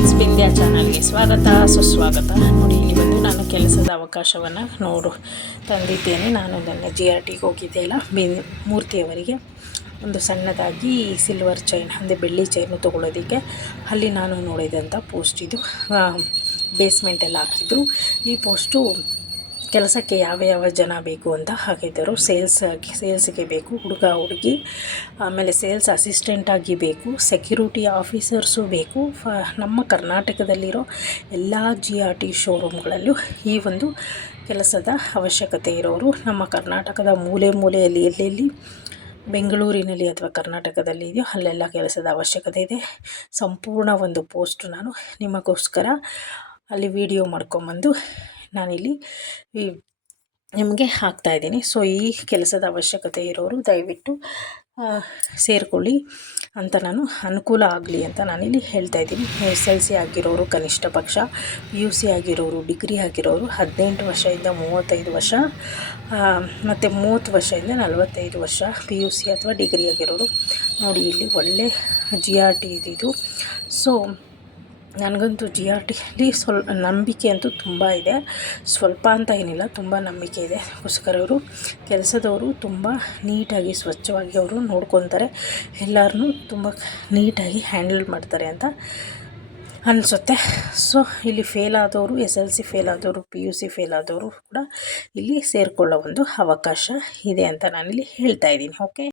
Friends ವಿದ್ಯಾ ಚಾನಲ್ಗೆ ಸ್ವಾಗತ. ಸುಸ್ವಾಗತ. ನೋಡಿ ಇಲ್ಲಿ ಬಂದು ನಾನು ಕೆಲಸದ ಅವಕಾಶವನ್ನು ನೋಡು ತಂದಿದ್ದೇನೆ. ನಾನು ನನ್ನ ಜಿ ಆರ್ ಟಿಗೆ ಹೋಗಿದ್ದೆ ಅಲ್ಲ ಬಿ ಮೂರ್ತಿಯವರಿಗೆ. ಒಂದು ಸಣ್ಣದಾಗಿ ಸಿಲ್ವರ್ ಚೈನ್ ಅಂದರೆ ಬೆಳ್ಳಿ ಚೈನು ತೊಗೊಳೋದಕ್ಕೆ. ಅಲ್ಲಿ ನಾನು ನೋಡಿದಂಥ ಪೋಸ್ಟ್ ಇದು. ಬೇಸ್ಮೆಂಟ್ ಎಲ್ಲ ಹಾಕಿದ್ರು. ಈ ಪೋಸ್ಟು ಕೆಲಸಕ್ಕೆ ಯಾವ ಯಾವ ಜನ ಬೇಕು ಅಂತ ಹಾಕಿದ್ದರು ಸೇಲ್ಸ್ ಸೇಲ್ಸ್ಗೆ ಬೇಕು, ಹುಡುಗ, ಹುಡುಗಿ, ಆಮೇಲೆ ಸೇಲ್ಸ್ ಅಸಿಸ್ಟೆಂಟಾಗಿ ಬೇಕು ಸೆಕ್ಯೂರಿಟಿ ಆಫೀಸರ್ಸು ಬೇಕು. ಫ, ನಮ್ಮ ಕರ್ನಾಟಕದಲ್ಲಿರೋ ಎಲ್ಲ ಜಿ ಆರ್ ಟಿ ಶೋರೂಮ್ಗಳಲ್ಲೂ ಈ ಒಂದು ಕೆಲಸದ ಅವಶ್ಯಕತೆ ಇರೋರು ನಮ್ಮ ಕರ್ನಾಟಕದ ಮೂಲೆ ಮೂಲೆಯಲ್ಲಿ, ಎಲ್ಲೆಲ್ಲಿ? ಬೆಂಗಳೂರಿನಲ್ಲಿ ಅಥವಾ ಕರ್ನಾಟಕದಲ್ಲಿ ಇದೆಯೋ ಅಲ್ಲೆಲ್ಲ ಕೆಲಸದ ಅವಶ್ಯಕತೆ ಇದೆ. ಸಂಪೂರ್ಣ ಒಂದು ಪೋಸ್ಟ್ ನಾನು ನಿಮಗೋಸ್ಕರ ಅಲ್ಲಿ ವಿಡಿಯೋ ಮಾಡ್ಕೊಂಬಂದು ನಾನಿಲ್ಲಿ ನಿಮಗೆ ಹಾಕ್ತಾಯಿದ್ದೀನಿ ಸೊ ಈ ಕೆಲಸದ ಅವಶ್ಯಕತೆ ಇರೋರು ದಯವಿಟ್ಟು ಸೇರಿಕೊಳ್ಳಿ ಅಂತ ನಾನು ಅನುಕೂಲ ಆಗಲಿ ಅಂತ ನಾನಿಲ್ಲಿ ಹೇಳ್ತಾ ಇದ್ದೀನಿ. ಎಸ್ ಎಲ್ ಸಿ ಆಗಿರೋರು, ಕನಿಷ್ಠ ಪಕ್ಷ, ಪಿ ಯು ಸಿ ಆಗಿರೋರು, ಡಿಗ್ರಿ ಆಗಿರೋರು ಹದಿನೆಂಟು ವರ್ಷದಿಂದ ಮೂವತ್ತೈದು ವರ್ಷ ಮತ್ತು ಮೂವತ್ತು ವರ್ಷದಿಂದ ನಲವತ್ತೈದು ವರ್ಷ ಪಿ ಯು ಸಿ ಅಥವಾ ಡಿಗ್ರಿ ಆಗಿರೋರು. ನೋಡಿ, ಇಲ್ಲಿ ಒಳ್ಳೆ ಜಿ ಆರ್ ಟಿ ಇದ್ದಿದ್ದು ಸೊ ನನಗಂತೂ ಜಿ ಆರ್ ಟಿಯಲ್ಲಿ ಸ್ವಲ್, ನಂಬಿಕೆ ಅಂತೂ ತುಂಬ ಇದೆ. ಸ್ವಲ್ಪ ಅಂತ ಏನಿಲ್ಲ, ತುಂಬ ನಂಬಿಕೆ ಇದೆ. ಅದಕ್ಕೋಸ್ಕರ ಅವರು ಕೆಲಸದವರು ತುಂಬ ನೀಟಾಗಿ, ಸ್ವಚ್ಛವಾಗಿ ಅವರು ನೋಡ್ಕೊತಾರೆ. ಎಲ್ಲರನ್ನೂ ತುಂಬ ನೀಟಾಗಿ ಹ್ಯಾಂಡಲ್ ಮಾಡ್ತಾರೆ ಅಂತ ಅನಿಸುತ್ತೆ. ಸೊ, ಇಲ್ಲಿ ಫೇಲ್ ಆದವರು ಎಸ್ ಎಲ್ ಸಿ ಫೇಲ್ ಆದವರು ಪಿ ಯು ಸಿ ಫೇಲ್ ಆದವರು ಕೂಡ ಇಲ್ಲಿ ಸೇರಿಕೊಳ್ಳೋ ಒಂದು ಅವಕಾಶ ಇದೆ ಅಂತ ನಾನಿಲ್ಲಿ ಹೇಳ್ತಾ ಇದ್ದೀನಿ ಓಕೆ